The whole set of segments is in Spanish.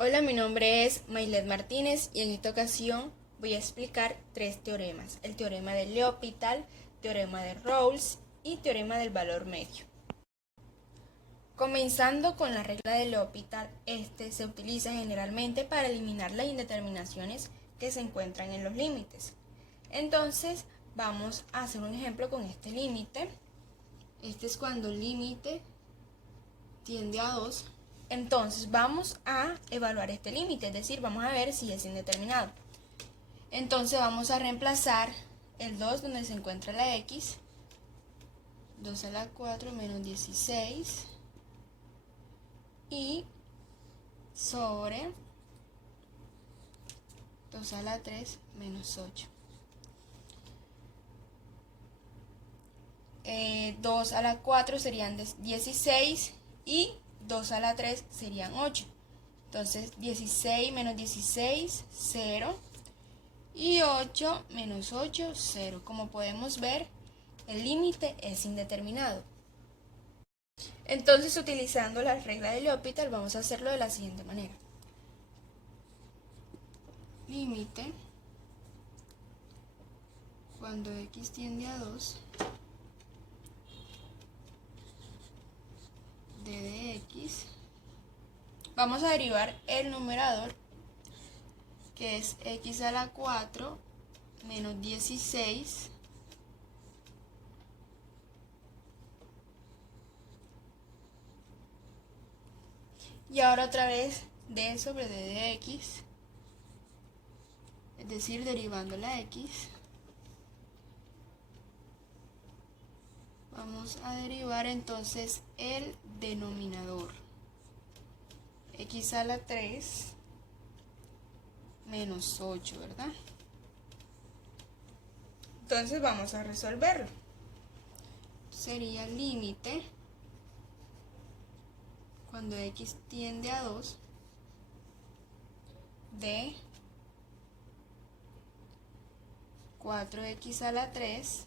Hola, mi nombre es Maylet Martínez y en esta ocasión voy a explicar tres teoremas: el teorema de L'Hopital, teorema de Rawls y teorema del valor medio. Comenzando con la regla de L'Hopital, este se utiliza generalmente para eliminar las indeterminaciones que se encuentran en los límites. Entonces vamos a hacer un ejemplo con este límite. Este es cuando el límite tiende a 2. Entonces vamos a evaluar este límite, es decir, vamos a ver si es indeterminado. Entonces vamos a reemplazar el 2 donde se encuentra la x, 2 a la 4 menos 16, y sobre 2 a la 3 menos 8. 2 a la 4 serían 16 y 2 a la 3 serían 8. Entonces 16 menos 16, 0. Y 8 menos 8, 0. Como podemos ver, el límite es indeterminado. Entonces, utilizando la regla de L'Hopital, vamos a hacerlo de la siguiente manera. Límite cuando x tiende a 2 de x. Vamos a derivar el numerador, que es x a la 4 menos 16 y ahora otra vez d sobre d de x, es decir, derivando la x, vamos a derivar entonces el denominador, x a la 3 menos 8, ¿verdad? Entonces vamos a resolverlo. Sería límite cuando x tiende a 2 de 4x a la 3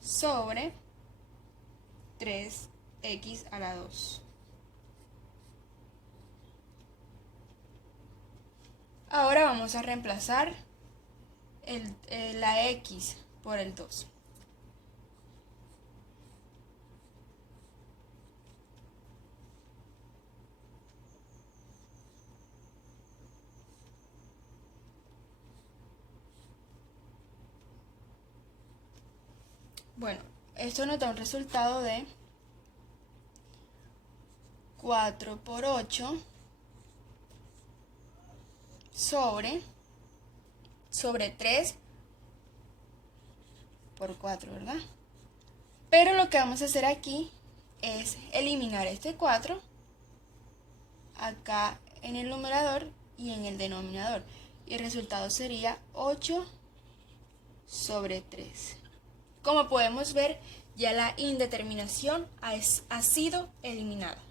sobre 3x a la 2. Ahora vamos a reemplazar la x por el 2. Bueno, esto nos da un resultado de 4 por 8 sobre 3 por 4, ¿verdad? Pero lo que vamos a hacer aquí es eliminar este 4 acá en el numerador y en el denominador. Y el resultado sería 8 sobre 3. Como podemos ver, ya la indeterminación ha sido eliminada.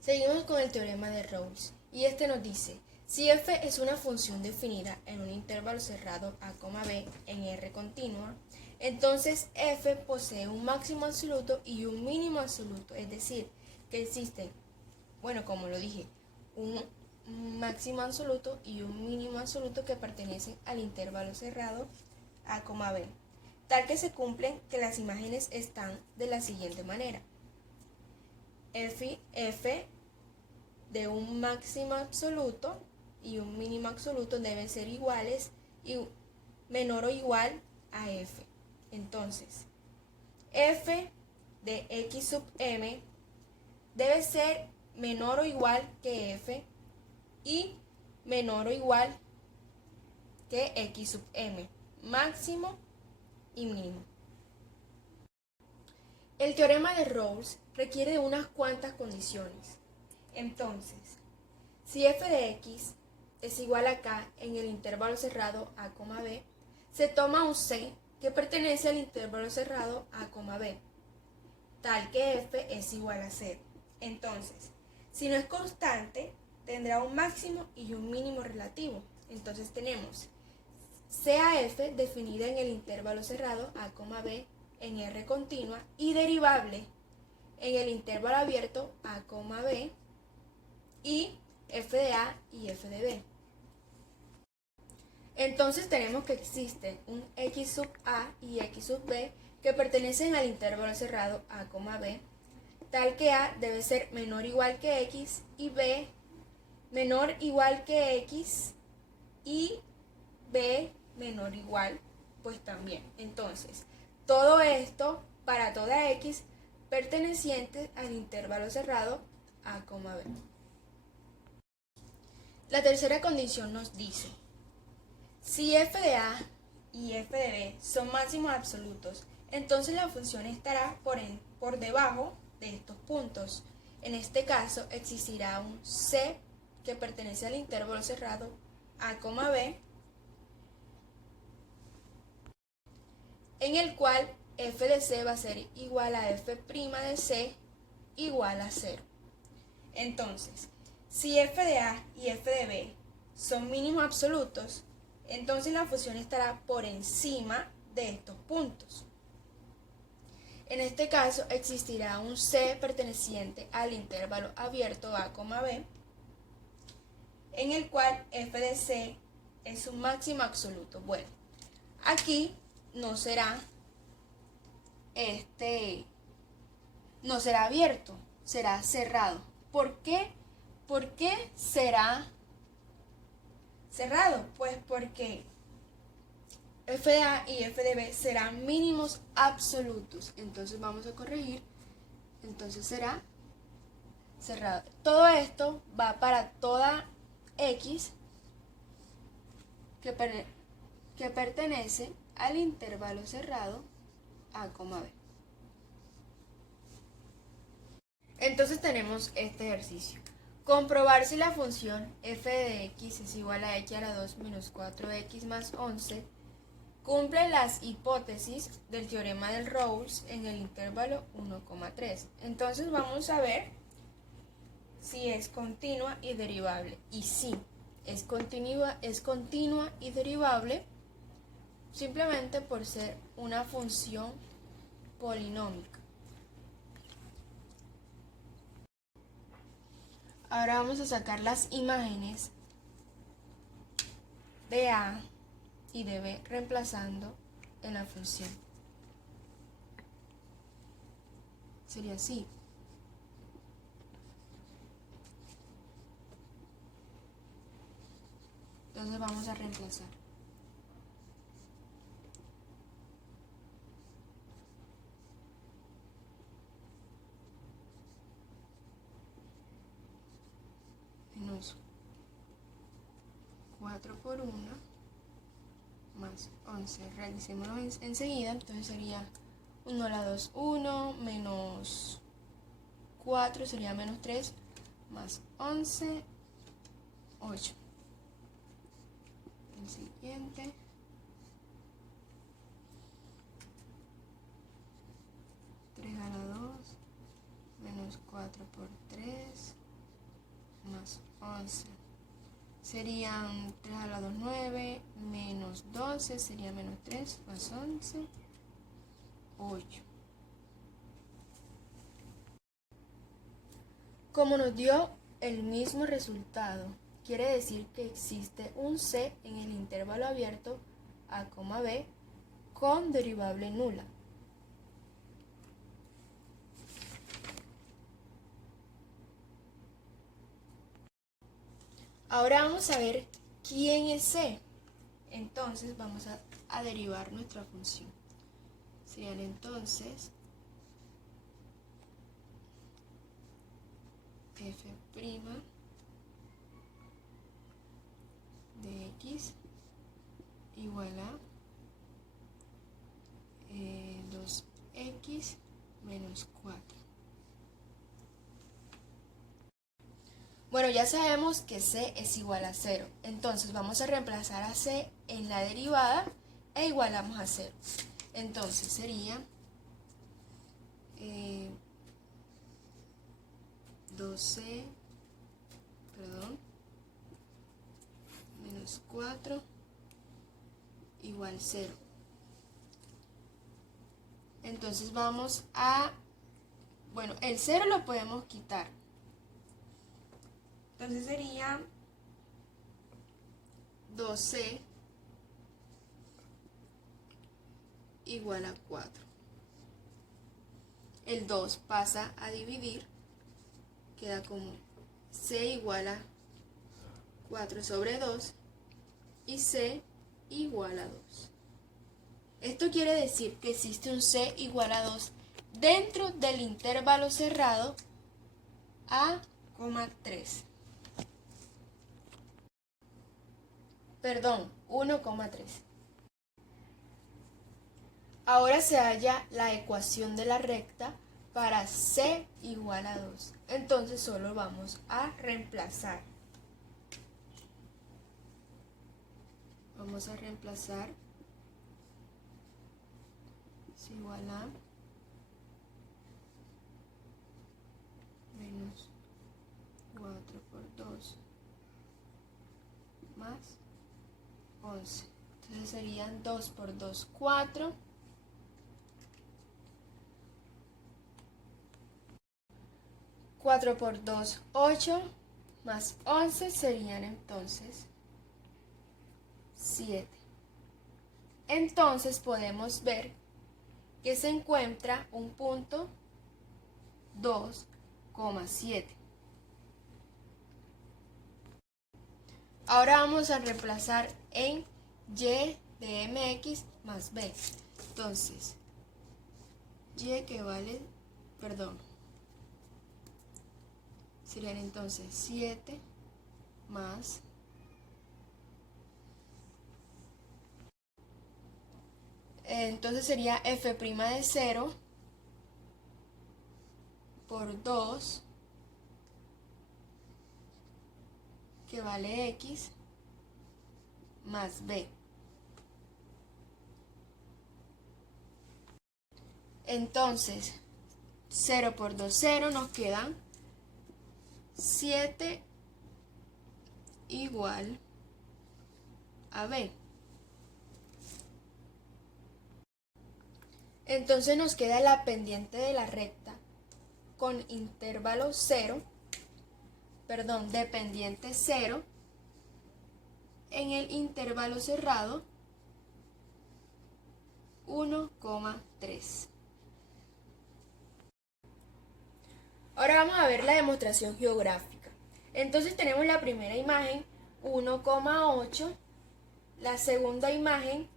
Seguimos con el teorema de Rawls, y este nos dice: si f es una función definida en un intervalo cerrado a, b en R continua, entonces f posee un máximo absoluto y un mínimo absoluto, es decir, que existen, bueno, como lo dije, un máximo absoluto y un mínimo absoluto que pertenecen al intervalo cerrado a, b, tal que se cumplen que las imágenes están de la siguiente manera: f de un máximo absoluto y un mínimo absoluto deben ser iguales y menor o igual a f. Entonces, f de x sub m debe ser menor o igual que f y menor o igual que x sub m, máximo y mínimo. El teorema de Rawls requiere de unas cuantas condiciones. Entonces, si f de x es igual a k en el intervalo cerrado a, b, se toma un c que pertenece al intervalo cerrado a, b, tal que f es igual a 0. Entonces, si no es constante, tendrá un máximo y un mínimo relativo. Entonces tenemos c a f definida en el intervalo cerrado a, b en R continua y derivable en el intervalo abierto a, b y f de a y f de b. Entonces tenemos que existe un x sub a y x sub b que pertenecen al intervalo cerrado a, b, tal que a debe ser menor o igual que x y b menor o igual que x y b menor o igual pues también. Entonces, todo esto para toda x perteneciente al intervalo cerrado a, b. La tercera condición nos dice, si f de a y f de b son máximos absolutos, entonces la función estará por debajo de estos puntos. En este caso existirá un c que pertenece al intervalo cerrado a, b, en el cual f de c va a ser igual a f' de c igual a 0. Entonces, si f de a y f de b son mínimos absolutos, entonces la función estará por encima de estos puntos. En este caso existirá un c perteneciente al intervalo abierto a, b, en el cual f de c es un máximo absoluto. Bueno, aquí no será abierto, será cerrado. ¿Por qué? ¿Por qué será cerrado? Pues porque f de a y f de b serán mínimos absolutos. Entonces vamos a corregir. Entonces será cerrado. Todo esto va para toda x que pertenece al intervalo cerrado a, b. Entonces tenemos este ejercicio. Comprobar si la función f de x es igual a x a la 2 menos 4x más 11 cumple las hipótesis del teorema de Rolls en el intervalo 1,3. Entonces vamos a ver si es continua y derivable. Y sí, es continua y derivable simplemente por ser una función polinómica. Ahora vamos a sacar las imágenes de a y de b reemplazando en la función. Sería así. Entonces vamos a reemplazar. Menos 4 por 1 más 11. Realicémoslo enseguida. Entonces sería 1 a la 2, 1, menos 4 sería menos 3, más 11, 8. El siguiente. A la 2, menos 4 por 3, más 11. Serían 3 a la 2, 9, menos 12, sería menos 3, más 11, 8. Como nos dio el mismo resultado, quiere decir que existe un c en el intervalo abierto a, b con derivable nula. Ahora vamos a ver quién es c. Entonces vamos a derivar nuestra función. Serían entonces f' de x igual a 2x menos 4. Bueno, ya sabemos que c es igual a 0. Entonces vamos a reemplazar a c en la derivada e igualamos a 0. Entonces sería 2c, menos 4 igual 0. Entonces vamos a Bueno, el 0 lo podemos quitar. Entonces sería 2c igual a 4. El 2 pasa a dividir, queda como c igual a 4 sobre 2 y c igual a 2. Esto quiere decir que existe un c igual a 2 dentro del intervalo cerrado A,3. Perdón, 1,3. Ahora se halla la ecuación de la recta para c igual a 2. Entonces solo vamos a reemplazar. Vamos a reemplazar c igual a menos 4 por 2 más 11. Entonces serían 2 por 2, 4. 4 por 2, 8, más 11 serían entonces 7. Entonces podemos ver que se encuentra un punto 2,7. Ahora vamos a reemplazar en y de mx más b. Entonces, y que vale, serían entonces 7 más entonces sería f' de 0 por 2 que vale x más b. Entonces 0 por 2, 0, nos quedan 7 igual a b. Entonces nos queda la pendiente de la recta con intervalo 0, de pendiente 0 en el intervalo cerrado 1,3. Ahora vamos a ver la demostración geográfica. Entonces tenemos la primera imagen 1,8, la segunda imagen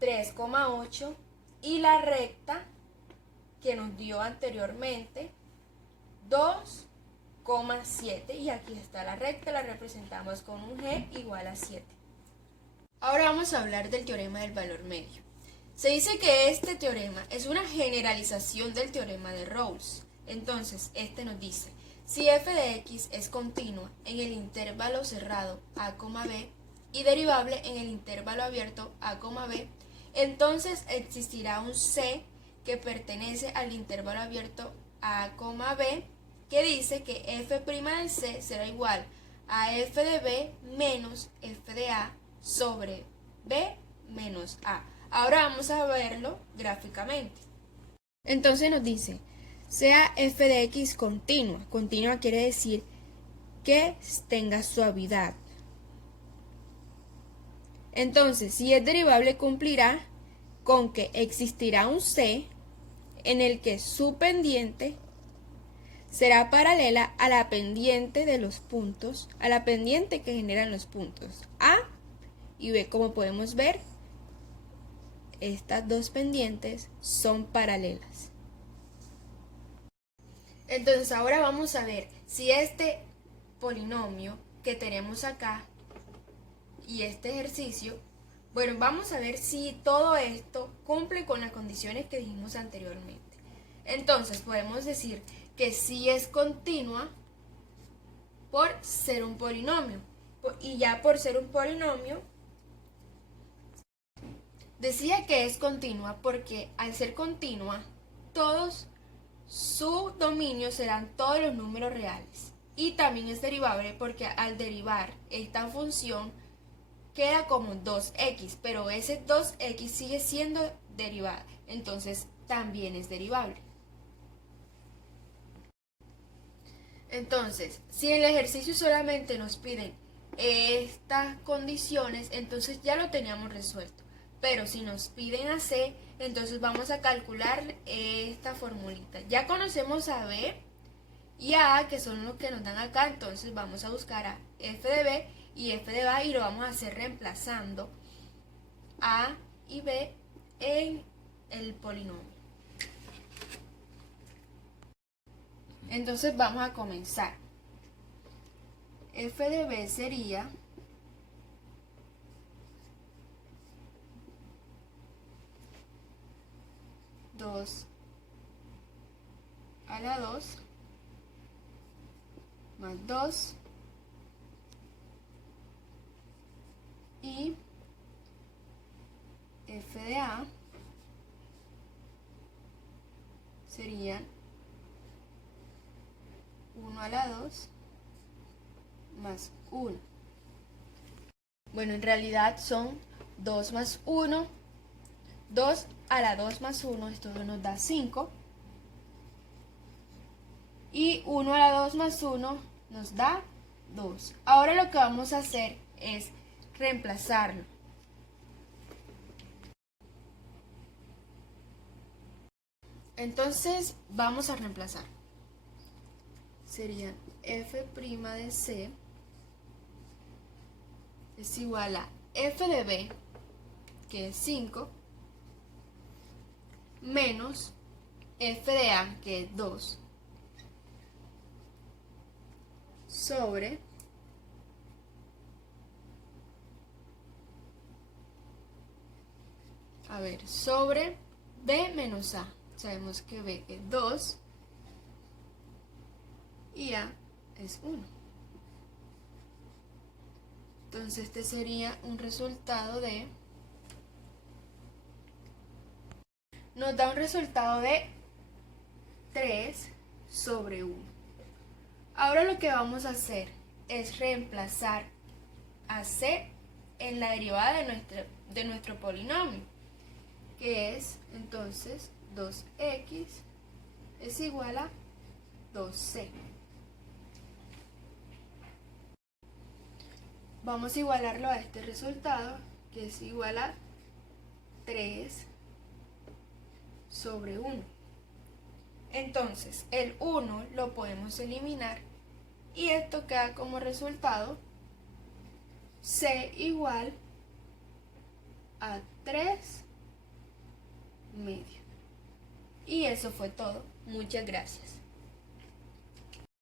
3,8 y la recta que nos dio anteriormente 2,7, y aquí está la recta, la representamos con un g igual a 7. Ahora vamos a hablar del teorema del valor medio. Se dice que este teorema es una generalización del teorema de Rolls. Entonces, este nos dice, si f de x es continua en el intervalo cerrado a, b y derivable en el intervalo abierto a, b, entonces existirá un c que pertenece al intervalo abierto a, b, que dice que f' de c será igual a f de b menos f de a sobre b menos a. Ahora vamos a verlo gráficamente. Entonces nos dice, sea f de x continua. Continua quiere decir que tenga suavidad. Entonces, si es derivable, cumplirá con que existirá un c en el que su pendiente será paralela a la pendiente de los puntos, a la pendiente que generan los puntos A y B. Como podemos ver, estas dos pendientes son paralelas. Entonces ahora vamos a ver si este polinomio que tenemos acá y este ejercicio, bueno, vamos a ver si todo esto cumple con las condiciones que dijimos anteriormente. Entonces podemos decir que sí es continua por ser un polinomio. Y ya por ser un polinomio, decía que es continua porque al ser continua, todos su dominio serán todos los números reales. Y también es derivable porque al derivar esta función queda como 2x, pero ese 2x sigue siendo derivada, entonces también es derivable. Entonces, si en el ejercicio solamente nos piden estas condiciones, entonces ya lo teníamos resuelto. Pero si nos piden a C, entonces vamos a calcular esta formulita. Ya conocemos a B y a A, que son los que nos dan acá, entonces vamos a buscar a f de B y f de A y lo vamos a hacer reemplazando A y B en el polinomio. Entonces vamos a comenzar. F de B sería dos a la 2 más 2 y f de A serían 1 a la 2 más 1. Bueno, en realidad son 2 más 1, 2 a la 2 más 1, esto nos da 5. Y 1 a la 2 más 1 nos da 2. Ahora lo que vamos a hacer es reemplazarlo. Entonces vamos a reemplazar. Sería f' de C es igual a f de B, que es 5, menos f de A, que es 2, sobre sobre B menos A. Sabemos que B es 2 y A es 1. Entonces este sería un resultado de... Nos da un resultado de 3 sobre 1. Ahora lo que vamos a hacer es reemplazar a C en la derivada de nuestro polinomio, que es entonces 2x es igual a 2c. Vamos a igualarlo a este resultado, que es igual a 3 sobre 1. Entonces, el 1 lo podemos eliminar y esto queda como resultado c igual a 3 medio. Y eso fue todo. Muchas gracias.